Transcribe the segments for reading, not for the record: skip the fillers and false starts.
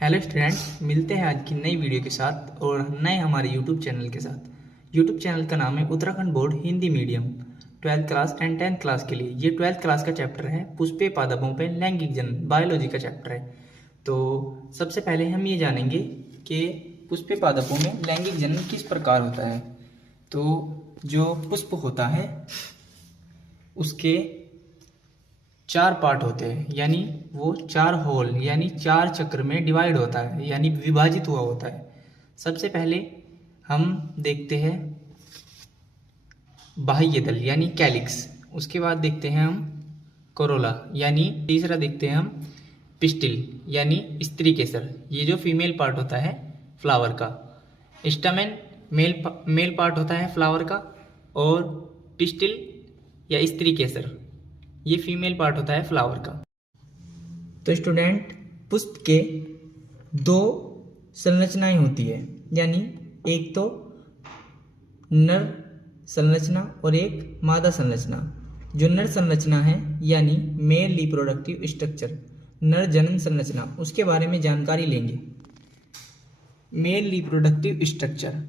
Hello students, मिलते हैं आज की नई वीडियो के साथ और नए हमारे यूट्यूब चैनल के साथ। यूट्यूब चैनल का नाम है Uttarakhand board Hindi medium 12th class and 10th class के लिए। ये 12th क्लास का चैप्टर है पुष्पे पादपों पे लैंगिक जन्म, बायोलॉजी का चैप्टर है। तो सबसे पहले हम ये जानेंगे कि पुष्पे पादपों में लैंगिक जन्म किस प्रकार होता है। तो जो पुष्प होता है उसके 4 पार्ट होते हैं, यानी वो 4 होल यानी 4 चक्र में डिवाइड होता है, यानी विभाजित हुआ होता है। सबसे पहले हम देखते हैं बाह्य दल यानी कैलिक्स, उसके बाद देखते हैं हम कोरोला, यानी तीसरा देखते हैं हम पिस्टिल यानी स्त्री केसर, ये जो फीमेल पार्ट होता है फ्लावर का। स्टैमेन मेल पार्ट होता है फ्लावर का, और पिस्टिल या स्त्री केसर ये फीमेल पार्ट होता है फ्लावर का। तो स्टूडेंट, पुष्प के 2 संरचनाएं होती है, यानी एक तो नर संरचना और एक मादा संरचना। जो नर संरचना है यानी मेल रिप्रोडक्टिव स्ट्रक्चर, नर जनन संरचना, उसके बारे में जानकारी लेंगे। मेल रिप्रोडक्टिव स्ट्रक्चर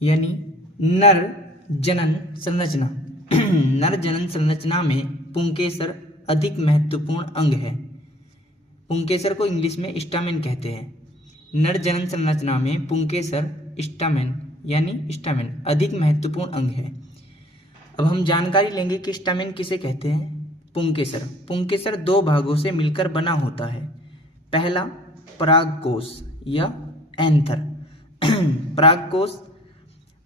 यानी नर जनन संरचना। नर जनन संरचना में पुंकेसर अधिक महत्वपूर्ण अंग है। पुंकेसर को इंग्लिश में स्टामेन कहते हैं। नर जनन संरचना में पुंकेसर स्टामेन यानी स्टामेन अधिक महत्वपूर्ण अंग है। अब हम जानकारी लेंगे कि स्टामेन किसे कहते हैं। पुंकेसर, पुंकेसर 2 भागों से मिलकर बना होता है। पहला परागकोश या एंथर।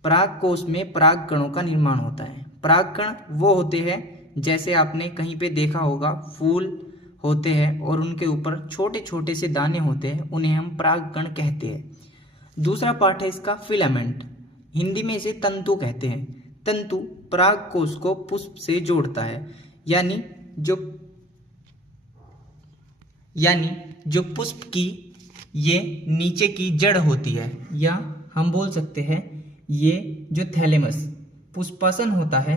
परागकोश में परागकणों का निर्माण होता है। परागकण वो होते हैं, जैसे आपने कहीं पे देखा होगा, फूल होते हैं और उनके ऊपर छोटे छोटे से दाने होते हैं, उन्हें हम परागकण कहते हैं। दूसरा पार्ट है इसका फिलामेंट, हिंदी में इसे तंतु कहते हैं। तंतु परागकोश को पुष्प से जोड़ता है, यानी जो पुष्प की ये नीचे की जड़ होती है, या हम बोल सकते हैं ये जो थैलेमस पुष्पासन होता है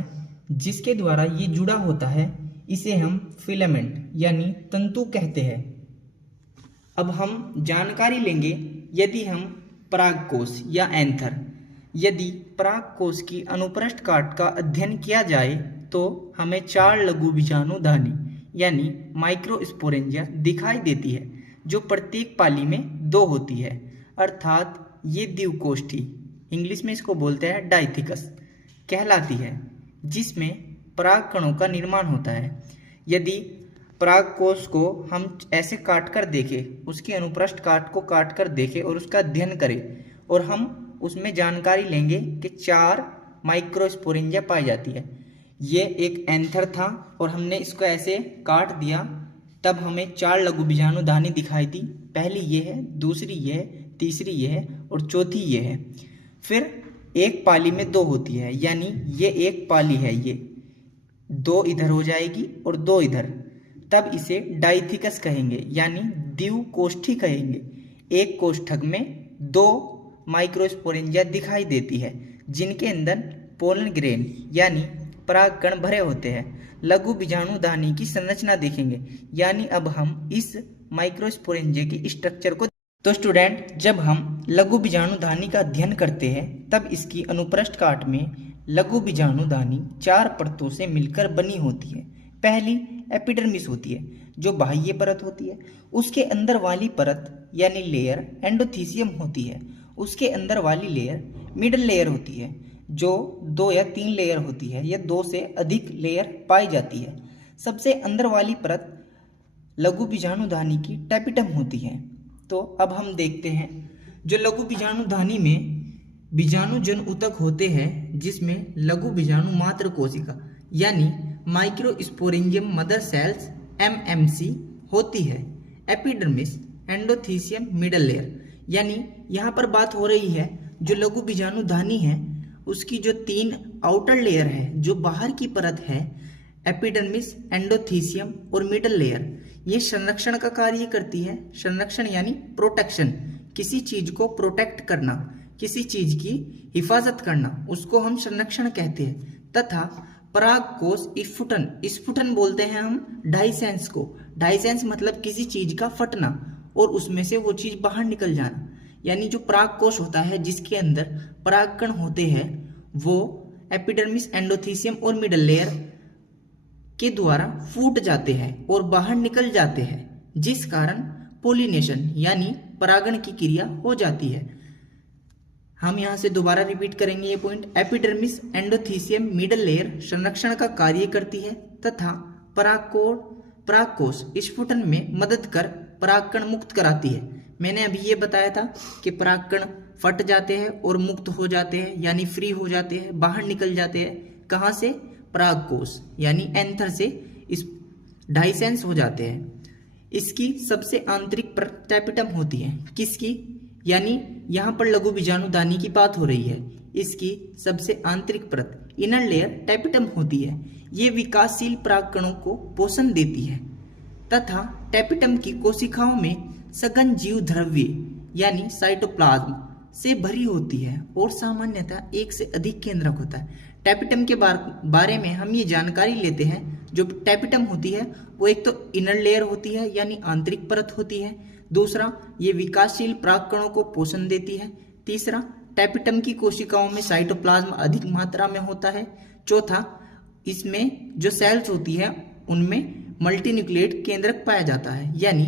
जिसके द्वारा ये जुड़ा होता है, इसे हम फिलामेंट यानी तंतु कहते हैं। अब हम जानकारी लेंगे, यदि हम परागकोश या एंथर, यदि परागकोश की अनुप्रस्थ काट का अध्ययन किया जाए तो हमें 4 लघु बीजाणुधानी यानी माइक्रोस्पोरेंजिया दिखाई देती है, जो प्रत्येक पाली में 2 होती है, अर्थात ये द्विकोष्ठी, इंग्लिश में इसको बोलते हैं डाइथिकस कहलाती है, जिसमें परागकणों का निर्माण होता है। यदि परागकोश को हम ऐसे काट कर देखें, उसके अनुप्रस्थ काट को काट कर देखें और उसका अध्ययन करें, और हम उसमें जानकारी लेंगे कि 4 माइक्रोस्पोरेंजिया पाई जाती है। ये एक एंथर था और हमने इसको ऐसे काट दिया, तब हमें 4 लघु बीजाणुधानी दिखाई दी। पहली ये है, दूसरी ये है, तीसरी ये है और चौथी ये है। फिर एक पाली में 2 होती है, यानी ये एक पाली है, ये 2 इधर हो जाएगी और 2 इधर, तब इसे डाइथिकस कहेंगे, यानी द्विकोष्ठी कहेंगे। एक कोष्ठक में 2 माइक्रोस्पोरेंजिया दिखाई देती है, जिनके अंदर पोलन ग्रेन यानी परागकण भरे होते हैं। लघु बीजाणुधानी की संरचना देखेंगे, यानी अब हम इस माइक्रोस्पोरेंजिया की स्ट्रक्चर को। तो स्टूडेंट, जब हम लघु बीजाणुधानी का अध्ययन करते हैं तब इसकी अनुप्रस्थ काट में लघु बीजाणुधानी 4 परतों से मिलकर बनी होती है। पहली एपिडर्मिस होती है, जो बाह्य परत होती है। उसके अंदर वाली परत यानी लेयर एंडोथीसियम होती है। उसके अंदर वाली लेयर मिडल लेयर होती है, जो 2 या 3 लेयर होती है, या 2 से अधिक लेयर पाई जाती है। सबसे अंदर वाली परत लघु बीजाणुधानी की टैपिटम होती है। तो अब हम देखते हैं, जो लघु बीजाणुधानी में बीजाणुजन ऊतक होते हैं, जिसमें लघु बीजाणु मात्र कोशिका यानी माइक्रोस्पोरेंजियम मदर सेल्स MMC होती है। एपिडर्मिस, एंडोथीसियम, मिडल लेयर, यानी यहाँ पर बात हो रही है जो लघु बीजाणुधानी है उसकी जो 3 आउटर लेयर है, जो बाहर की परत है, एपिडर्मिस, एंडोथीसियम और मिडल लेयर, ये संरक्षण का कार्य करती है। संरक्षण यानी प्रोटेक्शन, किसी चीज को प्रोटेक्ट करना, किसी चीज की हिफाजत करना, उसको हम संरक्षण कहते हैं। तथा परागकोश स्फुटन बोलते हैं हम डाइसेंस को। डाइसेंस मतलब किसी चीज का फटना, और उसमें से वो चीज बाहर निकल जाना। यानी जो परागकोश होता है जिसके अंदर परागकण होते हैं वो एपिडर्मिस, एंडोथीसियम और मिडल लेयर के द्वारा फूट जाते हैं और बाहर निकल जाते हैं, जिस कारण पोलिनेशन यानी परागण की क्रिया हो जाती है। हम यहां से दोबारा रिपीट करेंगे ये point. Epidermis, endothecium, middle layer संरक्षण का कार्य करती है तथा परागकोश स्फुटन में मदद कर परागकण मुक्त कराती है। मैंने अभी ये बताया था कि परागकण फट जाते हैं और मुक्त हो जाते हैं, यानी फ्री हो जाते हैं, बाहर निकल जाते हैं। कहाँ से? परागकोश यानी एंथर से इस डाइसेंस हो जाते हैं। इसकी सबसे आंतरिक परत टैपिटम होती है। किसकी? यानी यहाँ पर लघु बीजाणुधानी की बात हो रही है। इसकी सबसे आंतरिक परत इनर लेयर टैपिटम होती है। ये विकासशील परागकणों को पोषण देती है तथा टैपिटम की कोशिकाओं में सघन जीव द्रव्य यानी साइटोप्लाज्म से भरी होती है और सामान्यतः एक से अधिक केंद्रक होता है। टैपिटम के बारे में हम ये जानकारी लेते हैं। जो टैपिटम होती है वो एक तो इनर लेयर होती है यानी आंतरिक परत होती है। दूसरा, ये विकासशील परागकणों को पोषण देती है। तीसरा, टैपिटम की कोशिकाओं में साइटोप्लाज्म अधिक मात्रा में होता है। चौथा, इसमें जो सेल्स होती है उनमें मल्टीन्यूक्लिएट केंद्रक पाया जाता है, यानी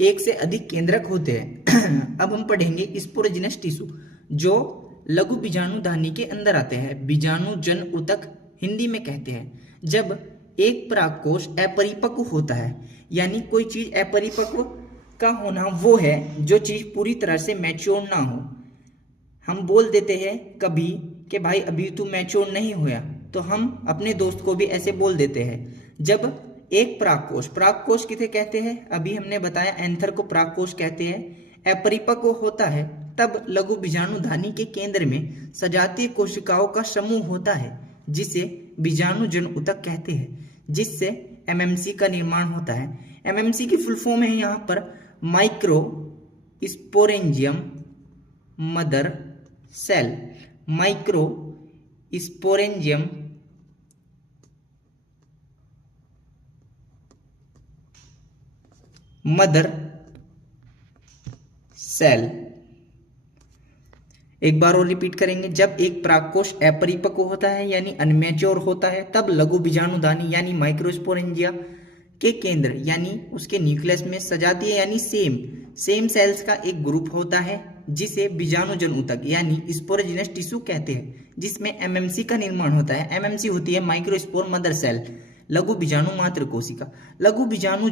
एक से अधिक केंद्रक होते हैं। अब हम पढ़ेंगे स्पोरोजिनस टिश्यू, जो लघु बीजाणुधानी के अंदर आते हैं। बीजाणु जन ऊतक हिंदी में कहते हैं। जब एक परागकोश अपरिपक्व होता है, यानी कोई चीज अपरिपक्व का होना वो है जो चीज पूरी तरह से मैच्योर ना हो। हम बोल देते हैं कभी कि भाई अभी तू मैच्योर नहीं हुआ, तो हम अपने दोस्त को भी ऐसे बोल देते हैं। जब एक परागकोश किसे कहते हैं? अभी हमने बताया एंथर को परागकोश कहते हैं। अपरिपक्व होता है तब लघु बीजाणुधानी के केंद्र में सजातीय कोशिकाओं का समूह होता है जिसे बीजाणु जन ऊतक कहते हैं, जिससे एमएमसी का निर्माण होता है। एमएमसी की फुल फॉर्म है यहाँ पर microsporangium mother cell. Microsporangium mother cell. एक बार और रिपीट करेंगे। जब एक परागकोश अपरिपक्व होता है यानी अनमैच्योर होता है, तब लघु बीजाणुधानी यानी माइक्रोस्पोरेंजिया के केंद्र यानी उसके न्यूक्लियस में सजातीय यानी सेम सेल्स का एक ग्रुप होता है जिसे बीजाणुजन ऊतक यानी स्पोरोजिनस टिश्यू कहते हैं, जिसमें एमएमसी का निर्माण होता है। एमएमसी होती है माइक्रोस्पोर मदर सेल, लघु बीजाणु मात्र कोशिका। लघु बीजाणु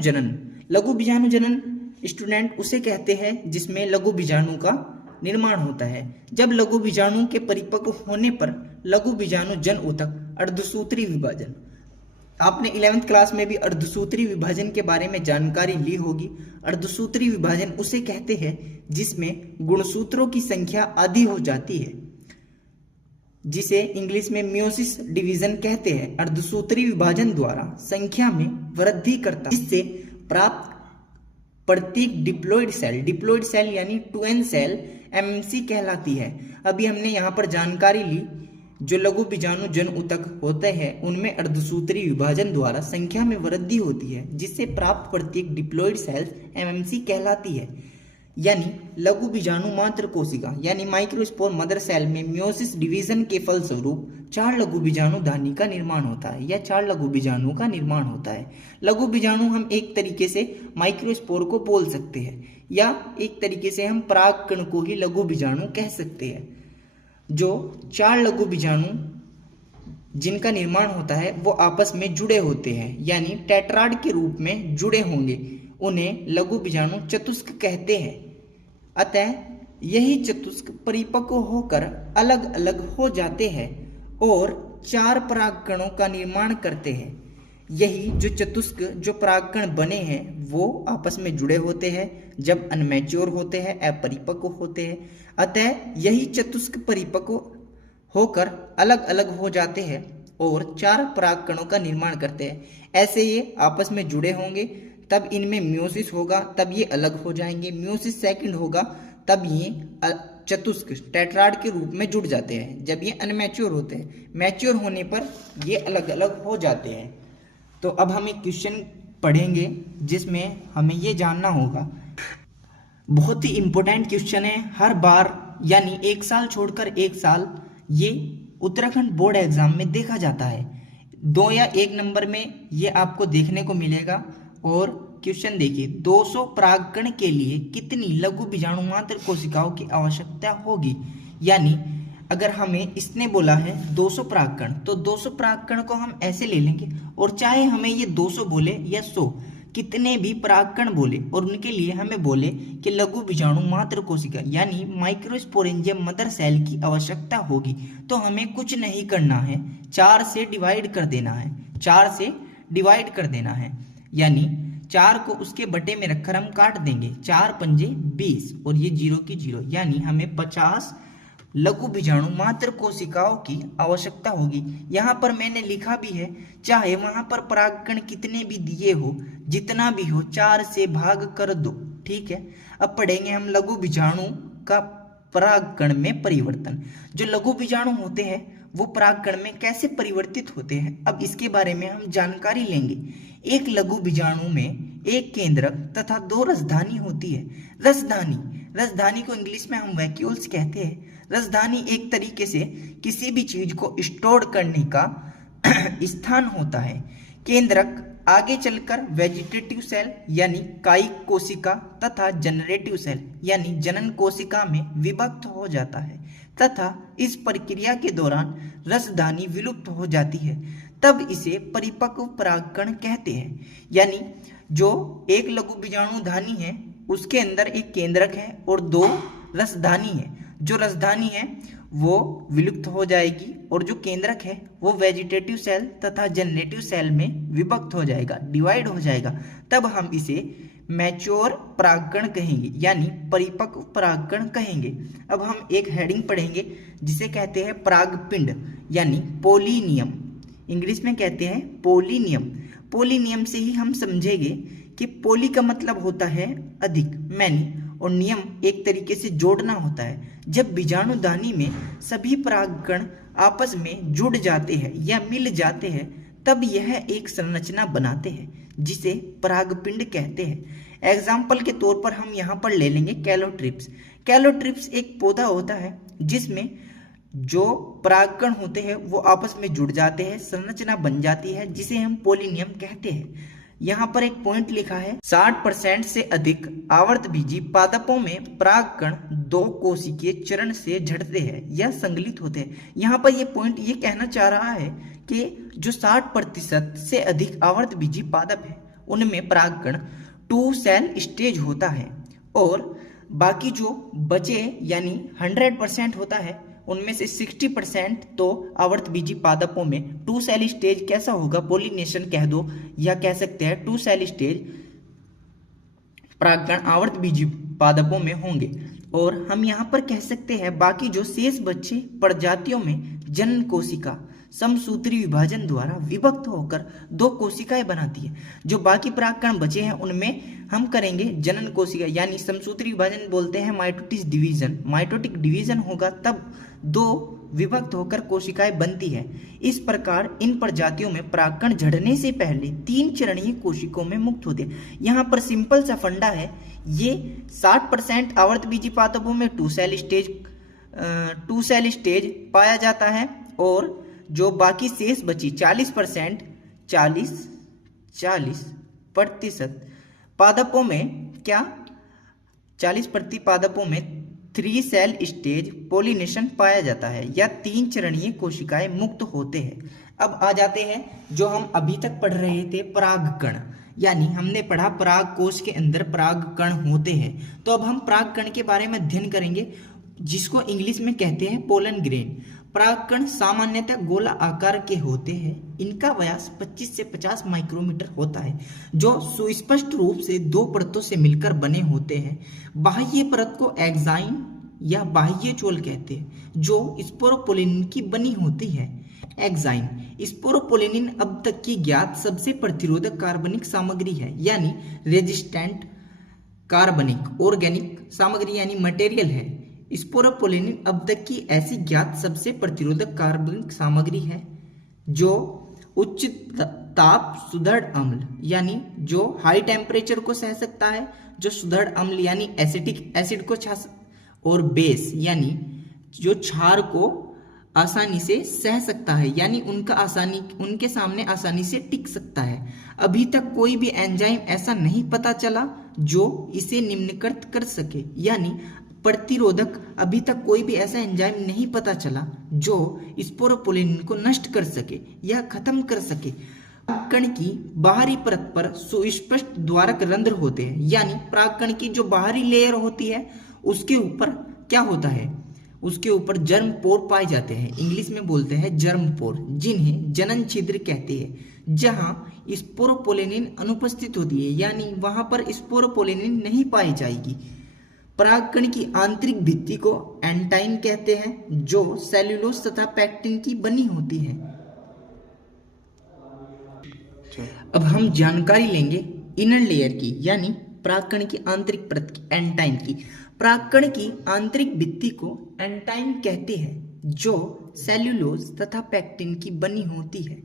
जनन स्टूडेंट उसे कहते हैं जिसमें लघु बीजाणु का निर्माण होता है। जब लघु बीजाणु के परिपक्व होने पर लघु बीजाणु जन ऊतक अर्धसूत्री विभाजन। आपने 11th क्लास में भी अर्धसूत्री विभाजन के बारे में जानकारी ली होगी। अर्धसूत्री विभाजन उसे कहते हैं जिसमें गुणसूत्रों की संख्या आधी हो जाती है, जिसे इंग्लिश में मियोसिस डिवीजन कहते हैं। अर्धसूत्री विभाजन द्वारा संख्या में वृद्धि करता है, इससे प्राप्त प्रत्येक डिप्लॉइड सेल यानी 2n सेल एमएमसी कहलाती है। अभी हमने यहाँ पर जानकारी ली, जो लघु बीजाणु जन ऊतक होते हैं उनमें अर्धसूत्री विभाजन द्वारा संख्या में वृद्धि होती है, जिससे प्राप्त प्रत्येक डिप्लॉइड सेल एमएमसी कहलाती है। यानी लघु बीजाणु मात्र कोशिका यानी माइक्रोस्पोर मदर सेल में मियोसिस डिवीजन के फलस्वरूप 4 लघु बीजाणुधानी का निर्माण होता है या 4 लघु बीजाणु का निर्माण होता है। लघु बीजाणु हम एक तरीके से माइक्रोस्पोर को बोल सकते हैं या एक तरीके से हम परागकण को ही लघु बीजाणु कह सकते हैं। जो 4 लघु बीजाणु जिनका निर्माण होता है वो आपस में जुड़े होते हैं, यानी टेट्राड के रूप में जुड़े होंगे। उन्हें लघु बीजाणु चतुष्क कहते हैं। अतः यही चतुष्क परिपक्व होकर अलग अलग हो जाते हैं और 4 परागकणों का निर्माण करते हैं। यही जो चतुष्क जो परागकण बने हैं वो आपस में जुड़े होते हैं जब अनमैच्योर होते हैं, अपरिपक्व होते हैं। अतः यही चतुष्क परिपक्व होकर अलग अलग हो जाते हैं और 4 परागकणों का निर्माण करते हैं। ऐसे ये आपस में जुड़े होंगे, तब इनमें मियोसिस होगा, तब ये अलग हो जाएंगे। मियोसिस सेकंड होगा, तब ये चतुष्क टेट्राड के रूप में जुड़ जाते हैं। जब ये अनमैच्योर होते हैं, मैच्योर होने पर ये अलग अलग हो जाते हैं। तो अब हम एक क्वेश्चन पढ़ेंगे जिसमें हमें ये जानना होगा बहुत ही इंपॉर्टेंट क्वेश्चन है, हर बार यानी एक साल छोड़कर एक साल ये उत्तराखंड बोर्ड एग्जाम में देखा जाता है। 2 या 1 नंबर में ये आपको देखने को मिलेगा। और क्वेश्चन देखिए, 200 परागकण के लिए कितनी लघु बीजाणु मात्र कोशिकाओं की आवश्यकता होगी। यानी अगर हमें इसने बोला है 200 परागकण, तो 200 परागकण को हम ऐसे ले लेंगे, और चाहे हमें ये 200 बोले या 100, कितने भी परागकण बोले और उनके लिए हमें बोले कि लघु बीजाणु मात्र कोशिका यानी माइक्रोस्पोरेंजियम मदर सेल की आवश्यकता होगी, तो हमें कुछ नहीं करना है, 4 से डिवाइड कर देना है। 4 से डिवाइड कर देना है, यानी 4 को उसके बटे में रखकर हम काट देंगे, 4 पंजे 20 और ये 0 की 0, यानी हमें 50 लघु बीजाणु मात्र कोशिकाओं की आवश्यकता होगी। यहाँ पर मैंने लिखा भी है, चाहे वहां पर परागकण कितने भी दिए हो, जितना भी हो, 4 से भाग कर दो। ठीक है, अब पढ़ेंगे हम लघु बीजाणु का परागकण में परिवर्तन। जो लघु बीजाणु होते हैं वो परागकण में कैसे परिवर्तित होते हैं, अब इसके बारे में हम जानकारी लेंगे। एक लघु बीजाणु में एक केंद्रक तथा 2 रसधानी होती है। रसधानी को इंग्लिश में हम वैक्यूल्स कहते हैं। रसधानी एक तरीके से किसी भी चीज को स्टोर करने का स्थान होता है। केंद्रक आगे चलकर वेजिटेटिव सेल यानी कायिक कोशिका तथा जनरेटिव सेल यानी जनन कोशिका में विभक्त हो जाता है, तथा इस प्रक्रिया के दौरान रसधानी विलुप्त हो जाती है, तब इसे परिपक्व परागकण कहते हैं। यानी जो एक लघु बीजाणुधानी है उसके अंदर एक केंद्रक है और 2 रसधानी है। जो रसधानी है वो विलुप्त हो जाएगी और जो केंद्रक है वो वेजिटेटिव सेल तथा जनरेटिव सेल में विभक्त हो जाएगा, डिवाइड हो जाएगा, तब हम इसे मैच्योर परागकण कहेंगे यानी परिपक्व परागकण कहेंगे। अब हम एक हेडिंग पढ़ेंगे जिसे कहते हैं परागपिंड यानी पोलिनियम, इंग्लिश में कहते हैं पोलिनियम। पोलिनियम से ही हम समझेंगे कि पोली का मतलब होता है अधिक, मैनी, और नियम एक तरीके से जोड़ना होता है। जब बीजाणुधानी में सभी परागकण आपस में जुड़ जाते हैं या मिल जाते हैं, तब यह एक संरचना बनाते हैं जिसे परागपिंड कहते हैं। एग्जाम्पल के तौर पर हम यहाँ पर ले लेंगे कैलोट्रिप्स। कैलोट्रिप्स एक पौधा होता है जिसमें जो परागकण होते हैं वो आपस में जुड़ जाते हैं, संरचना बन जाती है जिसे हम पोलिनियम कहते हैं। यहाँ पर एक पॉइंट लिखा है, 60% से अधिक आवर्तबीजी पादपों में परागकण 2 कोशिकीय चरण से झड़ते हैं या संगलित होते हैं। यहाँ पर ये पॉइंट ये कहना चाह रहा है कि जो 60% से अधिक आवर्तबीजी पादप है उनमें परागकण 2 सेल स्टेज होता है, और बाकी जो बचे यानी 100% होता है उनमें से 60% तो आवर्तबीजी पादपों में 2 सेल स्टेज कैसा होगा, पोलिनेशन कह दो या कह सकते हैं 2 सेल स्टेज परागकण आवर्तबीजी पादपों में होंगे। और हम यहाँ पर कह सकते हैं बाकी जो शेष बचे प्रजातियों में जनन कोशिका समसूत्री विभाजन द्वारा विभक्त होकर 2 कोशिकाएं बनाती है। जो बाकी परागकण बचे हैं उनमें हम करेंगे जनन कोशिका यानी समसूत्री विभाजन बोलते हैं माइटोटिक डिवीजन होगा, तब 2 विभक्त होकर कोशिकाएं बनती है। इस प्रकार इन प्रजातियों में परागकण झड़ने से पहले 3 चरणीय कोशिकाओं में मुक्त होते हैं। यहाँ पर सिंपल सा फंडा है, ये 60% आवर्तबीजी पादपों में 2 सेल स्टेज पाया जाता है, और जो बाकी शेष बची 40% पादपों में क्या 40% पादपों में 3 सेल स्टेज पोलिनेशन पाया जाता है या 3 चरणीय कोशिकाएं मुक्त होते हैं। अब आ जाते हैं जो हम अभी तक पढ़ रहे थे, परागकण, यानी हमने पढ़ा पराग कोश के अंदर परागकण होते हैं। तो अब हम परागकण के बारे में अध्ययन करेंगे जिसको इंग्लिश में कहते हैं पोलन ग्रेन। परागकण सामान्यतः गोला आकार के होते हैं। इनका व्यास 25 से 50 माइक्रोमीटर होता है, जो सुस्पष्ट रूप से 2 परतों से मिलकर बने होते हैं। बाह्य परत को एक्साइन या बाह्य चोल कहते हैं, जो स्पोरोपोलिन की बनी होती है। एक्साइन स्पोरोपोलिन अब तक की ज्ञात सबसे प्रतिरोधक कार्बनिक सामग्री है, यानी रेजिस्टेंट कार्बनिक ऑर्गेनिक सामग्री यानी मटेरियल है। स्पोरोपोलिन अब तक की ऐसी ज्ञात सबसे प्रतिरोधक कार्बनिक सामग्री है जो उच्च ताप सुदृढ़ अम्ल, यानी जो हाई टेम्परेचर को सह सकता है, जो सुदृढ़ अम्ल यानी एसिटिक एसिड को और बेस यानी जो क्षार को आसानी से सह सकता है, यानी उनके सामने आसानी से टिक सकता है। अभी तक कोई भी एंजाइम ऐसा नहीं पता चला जो इसे निम्नकृत कर सके, यानी प्रतिरोधक अभी तक कोई भी ऐसा एंजाइम नहीं पता चला जो स्पोरोपोलिन को नष्ट कर सके या खत्म कर सके। परागकण की बाहरी परत पर सुस्पष्ट द्वारक रंध्र होते हैं, यानी परागकण की जो बाहरी लेयर होती है उसके ऊपर क्या होता है, उसके ऊपर जर्म पोर पाए जाते हैं, इंग्लिश में बोलते हैं जर्म पोर, जिन्हें जनन छिद्र कहते हैं, जहां स्पोरोपोलिन अनुपस्थित होती है, यानी वहां पर स्पोरोपोलिन नहीं पाई जाएगी। परागकण की आंतरिक भित्ति को एंटाइन कहते हैं, जो सेल्यूलोज तथा पैक्टिन की बनी होती है। अब हम जानकारी लेंगे इनर लेयर की, यानी परागकण की आंतरिक परत की, एंटाइन की। परागकण की आंतरिक भित्ति को एंटाइन कहते हैं, जो सेल्यूलोज तथा पैक्टिन की बनी होती है।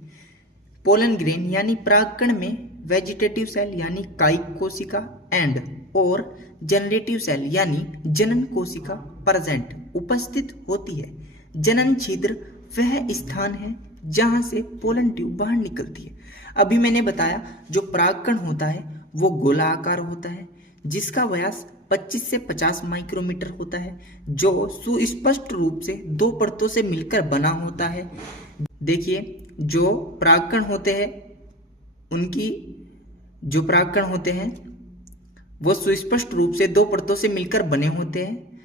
पोलन ग्रेन यानी परागकण में वेजिटेटिव सेल यानी कायिक कोशिका एंड और जनरेटिव सेल यानी जनन कोशिका प्रेजेंट उपस्थित होती है। जनन छिद्र वह स्थान है जहां से पोलन ट्यूब बाहर निकलती है। अभी मैंने बताया जो परागकण होता है वो गोला आकार होता है, जिसका व्यास 25 से 50 माइक्रोमीटर होता है, जो सुस्पष्ट रूप से दो परतों से मिलकर बना होता है। देखिए जो परागकण होते हैं वो सुस्पष्ट रूप से दो परतों से मिलकर बने होते हैं।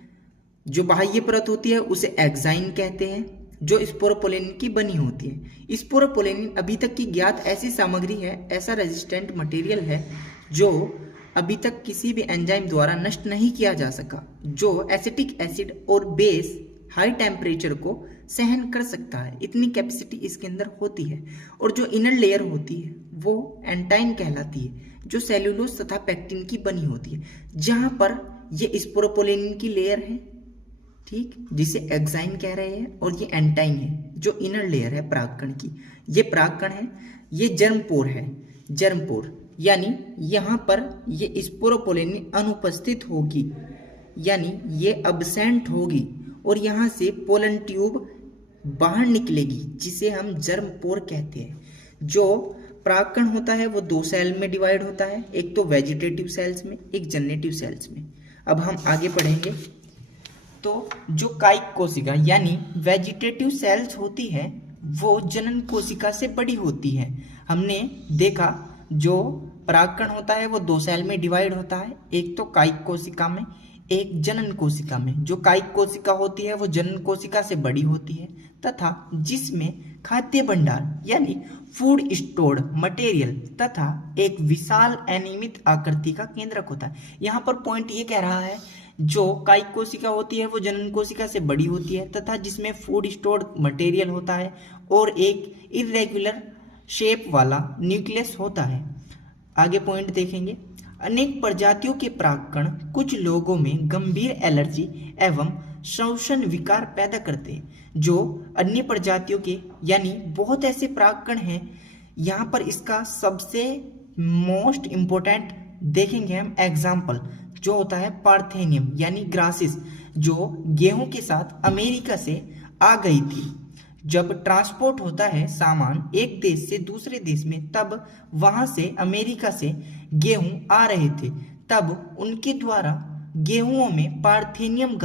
जो बाह्य परत होती है उसे एक्साइन कहते हैं, जो स्पोरोपोलिन की बनी होती है। स्पोरोपोलिन अभी तक की ज्ञात ऐसी सामग्री है, ऐसा रेजिस्टेंट मटेरियल है जो अभी तक किसी भी एंजाइम द्वारा नष्ट नहीं किया जा सका, जो एसिटिक एसिड और बेस हाई टेम्परेचर को सहन कर सकता है, इतनी कैपेसिटी इसके अंदर होती है। और जो इनर लेयर होती है वो एंटाइन कहलाती है, जो सेल्यूलोज तथा पैक्टिन की बनी होती है, जहां पर ये स्पोरोपोलिन की लेयर है, ठीक, जिसे एक्साइन कह रहे हैं, और ये एंटाइन है जो इनर लेयर है परागकण की। ये परागकण है, ये जर्मपोर है, जर्मपोर यानी यहाँ पर ये स्पोरोपोलिन अनुपस्थित होगी, यानी ये अब्सेंट होगी, और यहाँ से पोलन ट्यूब बाहर निकलेगी, जिसे हम जर्मपोर कहते हैं। जो परागकण होता है वो दो सेल में डिवाइड होता है, एक तो वेजिटेटिव सेल्स में, एक जनरेटिव सेल्स में। अब हम आगे पढ़ेंगे तो जो कायिक कोशिका यानी वेजिटेटिव सेल्स होती है वो जनन कोशिका से बड़ी होती है। हमने देखा जो परागकण होता है वो दो सेल में डिवाइड होता है, एक तो कायिक कोशिका में, एक जनन कोशिका में। जो कायिक कोशिका होती है वो जनन कोशिका से बड़ी होती है तथा जिसमें खाद्य भंडार यानी फूड स्टोर्ड मटेरियल तथा एक विशाल अनियमित आकृति का केंद्रक होता है। यहाँ पर पॉइंट ये कह रहा है जो कायिक कोशिका होती है वो जनन कोशिका से बड़ी होती है तथा जिसमें फूड स्टोर्ड मटेरियल होता है और एक इरेगुलर शेप वाला न्यूक्लियस होता है। आगे पॉइंट देखेंगे। अनेक प्रजातियों के परागकण कुछ लोगों में गंभीर एलर्जी एवं श्वसन विकार पैदा करते हैं, जो अन्य प्रजातियों के यानी बहुत ऐसे परागकण हैं। यहाँ पर इसका सबसे मोस्ट इम्पोर्टेंट देखेंगे हम एग्जाम्पल, जो होता है पार्थेनियम यानी ग्रासिस, जो गेहूं के साथ अमेरिका से आ गई थी। जब ट्रांसपोर्ट होता है सामान एक देश से दूसरे देश में, तब वहां से अमेरिका से गेहूं आ रहे थे, तब उनके द्वारा गेहूंों में पार्थेनियम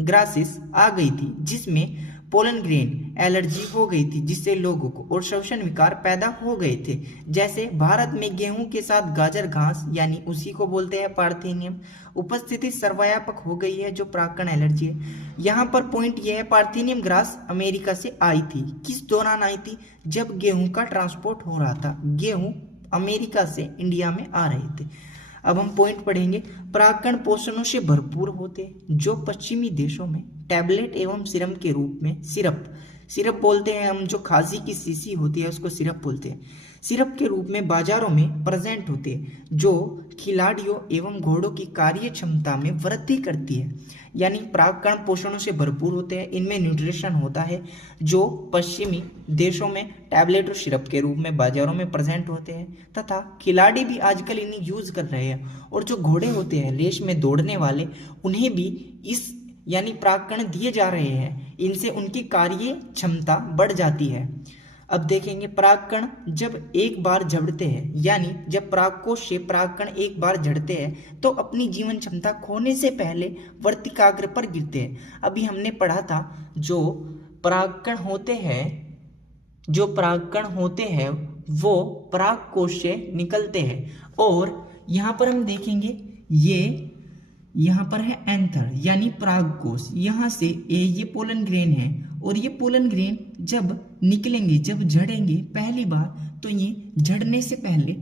ग्रासिस आ गई थी, जिसमें पोलन ग्रेन एलर्जी हो गई थी, जिससे लोगों को और श्वसन विकार पैदा हो गए थे। जैसे भारत में गेहूं के साथ गाजर घास यानी उसी को बोलते हैं पार्थेनियम उपस्थिति सर्वव्यापक हो गई है, जो परागकण एलर्जी है। यहाँ पर पॉइंट यह है पार्थेनियम ग्रास अमेरिका से आई थी। किस दौरान आई थी? जब गेहूं का ट्रांसपोर्ट हो रहा था, गेहूं अमेरिका से इंडिया में आ रहे थे। अब हम पॉइंट पढ़ेंगे। परागकण पोषणों से भरपूर होते, जो पश्चिमी देशों में टैबलेट एवं सिरप के रूप में सिरप बोलते हैं हम, जो खांसी की शीशी होती है उसको सिरप बोलते हैं। सिरप के रूप में बाजारों में प्रेजेंट होते हैं, जो खिलाड़ियों एवं घोड़ों की कार्य क्षमता में वृद्धि करती है। यानी परागकण पोषणों से भरपूर होते हैं, इनमें न्यूट्रिशन होता है, जो पश्चिमी देशों में टैबलेट और सिरप के रूप में बाजारों में प्रेजेंट होते हैं, तथा खिलाड़ी भी आजकल इन्हें यूज कर रहे हैं। और जो घोड़े होते हैं रेस में दौड़ने वाले, उन्हें भी इस यानी परागकण दिए जा रहे हैं, इनसे उनकी कार्य क्षमता बढ़ जाती है। अब देखेंगे परागकण जब एक बार झड़ते हैं, यानी जब परागकोश से परागकण एक बार झड़ते हैं तो अपनी जीवन क्षमता खोने से पहले वर्तिकाग्र पर गिरते हैं। अभी हमने पढ़ा था जो परागकण होते हैं वो परागकोश से निकलते हैं, और यहाँ पर हम देखेंगे यहाँ पर है एंथर यानी परागकोश, यहाँ से ये पोलन ग्रेन है, और ये पोलन ग्रेन जब निकलेंगे, जब झड़ेंगे पहली बार, तो ये झड़ने से पहले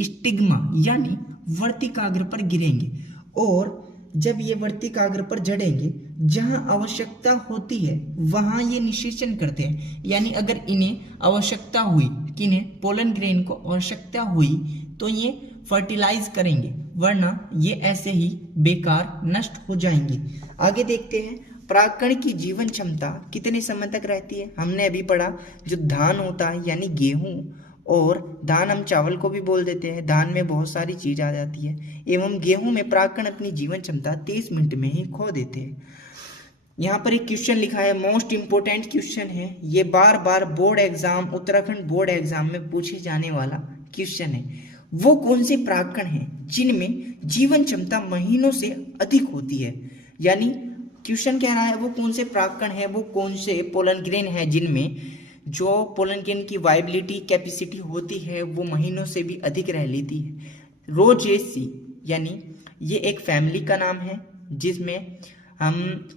स्टिग्मा यानी वर्तिकाग्र पर गिरेंगे, और जब ये वर्तिकाग्र पर झड़ेंगे, जहां आवश्यकता होती है वहां ये निषेचन करते हैं। यानी अगर इन्हें आवश्यकता हुई, किन्हें पोलन ग्रेन को आवश्यकता हुई, तो ये फर्टिलाइज करेंगे, वरना ये ऐसे ही बेकार नष्ट हो जाएंगे। आगे देखते हैं परागकण की जीवन क्षमता कितने समय तक रहती है। हमने अभी पढ़ा जो धान होता है यानी गेहूं, और धान हम चावल को भी बोल देते हैं, धान में बहुत सारी चीज आ जाती है, एवं गेहूं में परागकण अपनी जीवन क्षमता 30 मिनट में ही खो देते हैं। यहाँ पर एक क्वेश्चन लिखा है, मोस्ट इंपोर्टेंट क्वेश्चन है, ये बार बार board exam, Uttarakhand board exam में पूछे जाने वाला क्वेश्चन है। वो कौन से परागकण हैं जिनमें जीवन क्षमता महीनों से अधिक होती है। यानी क्वेश्चन कह रहा है वो कौन से परागकण है, वो कौन से पोलन ग्रेन है जिनमें जो पोलन ग्रेन की वाइबिलिटी कैपेसिटी होती है वो महीनों से भी अधिक रह लेती है। रोजेसी यानी ये एक फैमिली का नाम है, जिसमें हम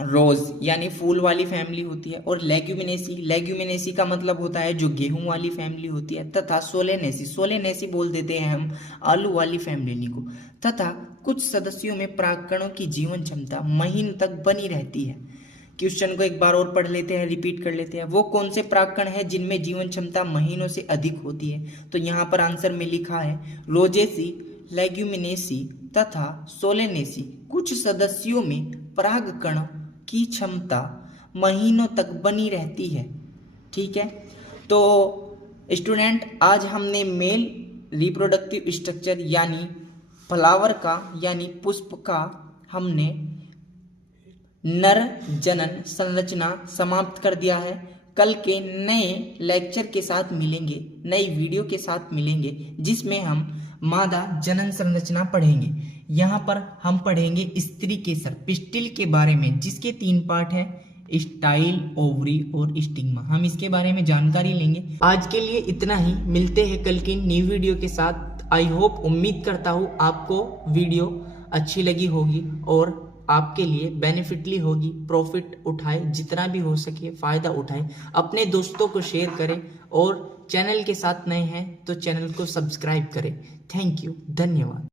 रोज यानी फूल वाली फैमिली होती है, और लेग्यूमिनेसी का मतलब होता है जो गेहूं वाली फैमिली होती है, तथा सोलेनेसी बोल देते हैं हम आलू वाली फैमिली को। तथा कुछ सदस्यों में परागकणों की जीवन क्षमता महीनों तक बनी रहती है। क्वेश्चन को एक बार और पढ़ लेते हैं, रिपीट कर लेते हैं। वो कौन से परागकण है जिनमें जीवन क्षमता महीनों से अधिक होती है, तो यहाँ पर आंसर में लिखा है रोजेसी, लेग्यूमिनेसी तथा सोलेनेसी। कुछ सदस्यों में परागकण की क्षमता महीनों तक बनी रहती है। ठीक है, तो स्टूडेंट आज हमने मेल रिप्रोडक्टिव स्ट्रक्चर यानी फ्लावर का यानी पुष्प का हमने नर जनन संरचना समाप्त कर दिया है। कल के नए लेक्चर के साथ मिलेंगे, नई वीडियो के साथ मिलेंगे, जिसमें हम मादा जनन संरचना पढ़ेंगे। यहाँ पर हम पढ़ेंगे स्त्री केसर पिस्टिल के बारे में, जिसके 3 पार्ट है, स्टाइल, ओवरी और स्टिग्मा। हम इसके बारे में जानकारी लेंगे। आज के लिए इतना ही, मिलते हैं कल की न्यू वीडियो के साथ। आई होप, उम्मीद करता हूँ आपको वीडियो अच्छी लगी होगी और आपके लिए बेनिफिटली होगी। प्रॉफिट उठाए, जितना भी हो सके फायदा उठाए, अपने दोस्तों को शेयर करें, और चैनल के साथ नए हैं तो चैनल को सब्सक्राइब करें। थैंक यू, धन्यवाद।